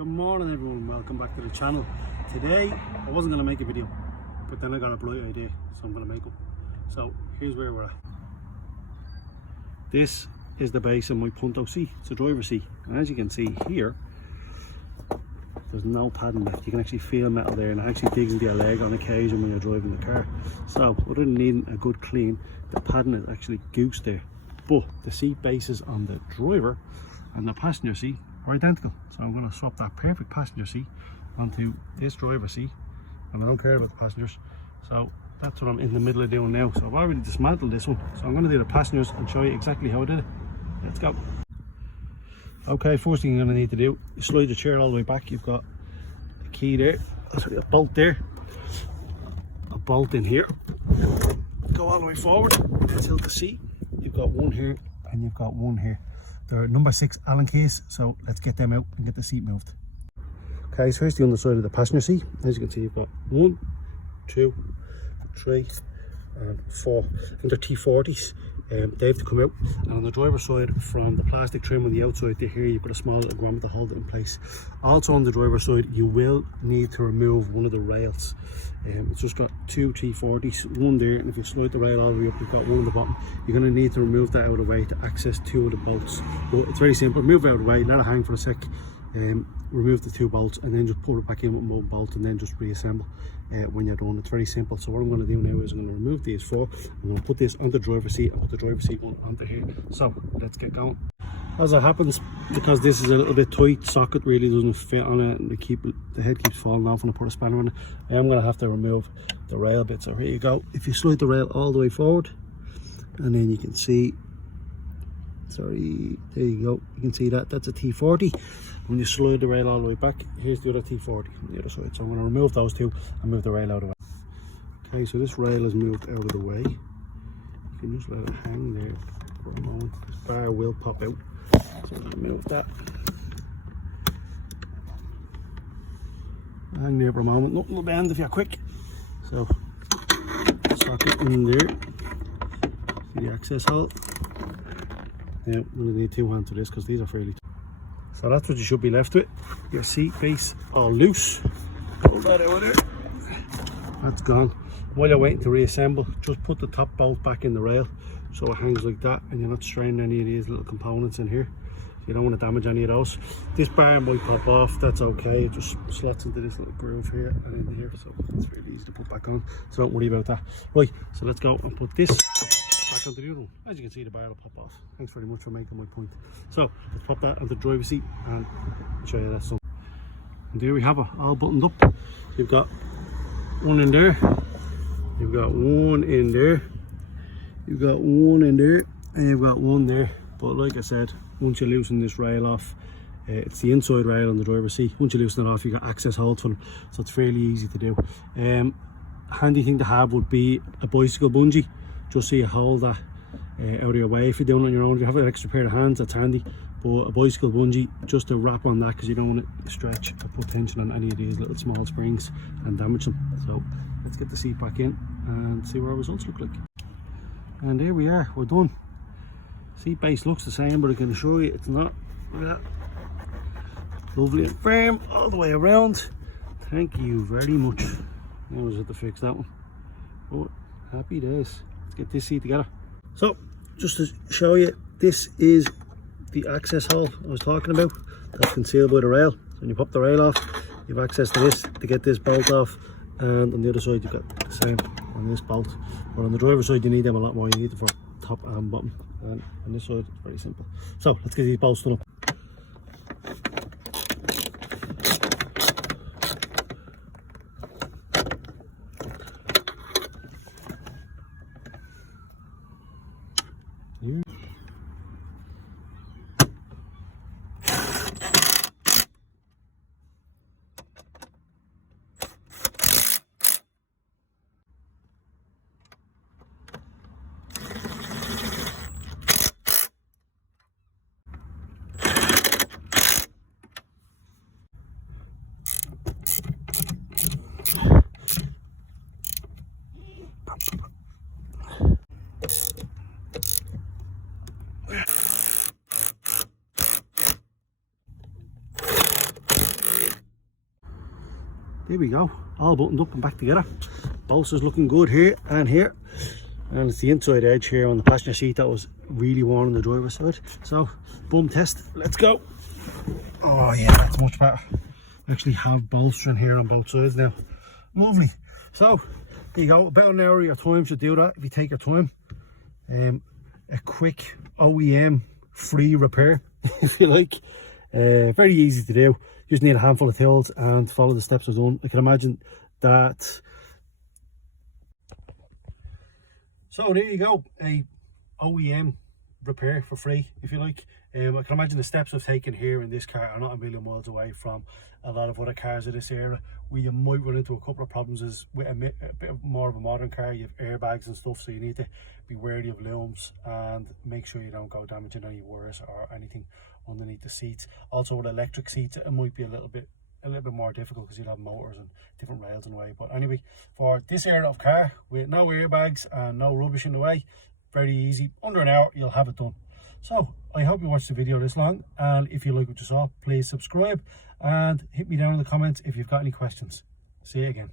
Good morning everyone, welcome back to the channel. Today I wasn't going to make a video, but then I got a bright idea, so I'm going to make one. So here's where we're at. This is the base of my Punto C, it's a driver seat, and as you can see here, there's no padding left. You can actually feel metal there, and it actually digs into your leg on occasion when you're driving the car. So other than needing a good clean, the padding is actually goose there, but the seat bases on the driver and the passenger seat are identical. So I'm going to swap that perfect passenger seat onto this driver seat, and I don't care about the passengers. So that's what I'm in the middle of doing now. So I've already dismantled this one, so I'm going to do the passengers and show you exactly how I did it. Let's go. Okay, first thing you're going to need to do is slide the chair all the way back. You've got a key there, sorry, a bolt there, a bolt in here. Go all the way forward, tilt the seat. You've got one here and you've got one here. They're number 6 Allen keys, so let's get them out and get the seat moved. Okay, so here's the underside of the passenger seat. As you can see, you've got 1, 2, 3 and 4, and they're T40s. They have to come out, and on the driver's side, from the plastic trim on the outside to here, you've got a small little grommet to hold it in place. Also on the driver's side, you will need to remove one of the rails. It's just got 2 T40s, one there, and if you slide the rail all the way up, you've got one on the bottom. You're going to need to remove that out of the way to access 2 of the bolts. But it's very simple. Move it out of the way, let it hang for a sec, remove the 2 bolts, and then just put it back in with one bolt, and then just reassemble when you're done. It's very simple. So what I'm going to do now is I'm going to remove these 4. I'm going to put this on the driver's seat and put the driver's seat one onto here. So let's get going. As it happens, because this is a little bit tight, socket really doesn't fit on it, and the head keeps falling off when I put a spanner on it. I am going to have to remove the rail bit. So here you go. If you slide the rail all the way forward, and then you can see, sorry, there you go, you can see that that's a T40. When you slide the rail all the way back, here's the other T40 on the other side. So I'm going to remove those 2 and move the rail out of the way. Okay, so this rail is moved out of the way. You can just let it hang there for a moment. This bar will pop out, so I'm going to move that. Hang there for a moment, nothing will bend if you're quick. So socket in there, see the access hole. Now I'm going to need 2 hands for this because these are fairly. So that's what you should be left with. Your seat base all loose. Pull that out of there. That's gone. While you're waiting to reassemble, just put the top bolt back in the rail so it hangs like that, and you're not straining any of these little components in here. You don't want to damage any of those. This bar might pop off, that's okay. It just slots into this little groove here and in here, so it's really easy to put back on. So don't worry about that. Right, so let's go and put this back onto the other one. As you can see, the bar will pop off. Thanks very much for making my point. So let's pop that onto the driver's seat and show you that. And there we have it, all buttoned up. You've got one in there, you've got one in there, you've got one in there, and you've got one there. But like I said, once you loosen this rail off, it's the inside rail on the driver's seat. Once you loosen it off, you've got access holds for them, so it's fairly easy to do. Handy thing to have would be a bicycle bungee, just so you hold that out of your way. If you're doing it on your own, if you have an extra pair of hands, that's handy. But a bicycle bungee, just to wrap on that, because you don't want to stretch or put tension on any of these little small springs and damage them. So let's get the seat back in and see what our results look like. And there we are, we're done. Seat base looks the same, but I can assure you it's not. Look at that. Lovely and firm all the way around. Thank you very much. I was have to fix that one. But happy days. Let's get this seat together. So just to show you, this is the access hole I was talking about. That's concealed by the rail. So when you pop the rail off, you have access to this to get this bolt off, and on the other side you've got the same on this bolt. But on the driver's side you need them a lot more. You need them for top and bottom, and on this side it's very simple. So let's get these bolts done up. there we go, all buttoned up and back together. Bolts is looking good here and here, and it's the inside edge here on the passenger seat that was really worn on the driver's side. So bum test, let's go. Oh yeah, that's much better. Actually have bolstering here on both sides now. Lovely. So there you go, about an hour of your time should do that if you take your time. A quick OEM free repair if you like. Very easy to do. You just need a handful of tools and follow the steps I've done. I can imagine that. So there you go, a OEM repair for free if you like. I can imagine the steps I've taken here in this car are not a million miles away from a lot of other cars of this era, where you might run into a couple of problems. Is with a bit more of a modern car, you have airbags and stuff, so you need to be wary of looms and make sure you don't go damaging any wires or anything underneath the seats. Also with electric seats it might be a little bit more difficult because you'll have motors and different rails in the way. But anyway, for this era of car with no airbags and no rubbish in the way, very easy, under an hour you'll have it done. So I hope you watched the video this long, and if you like what you saw, please subscribe and hit me down in the comments if you've got any questions. See you again.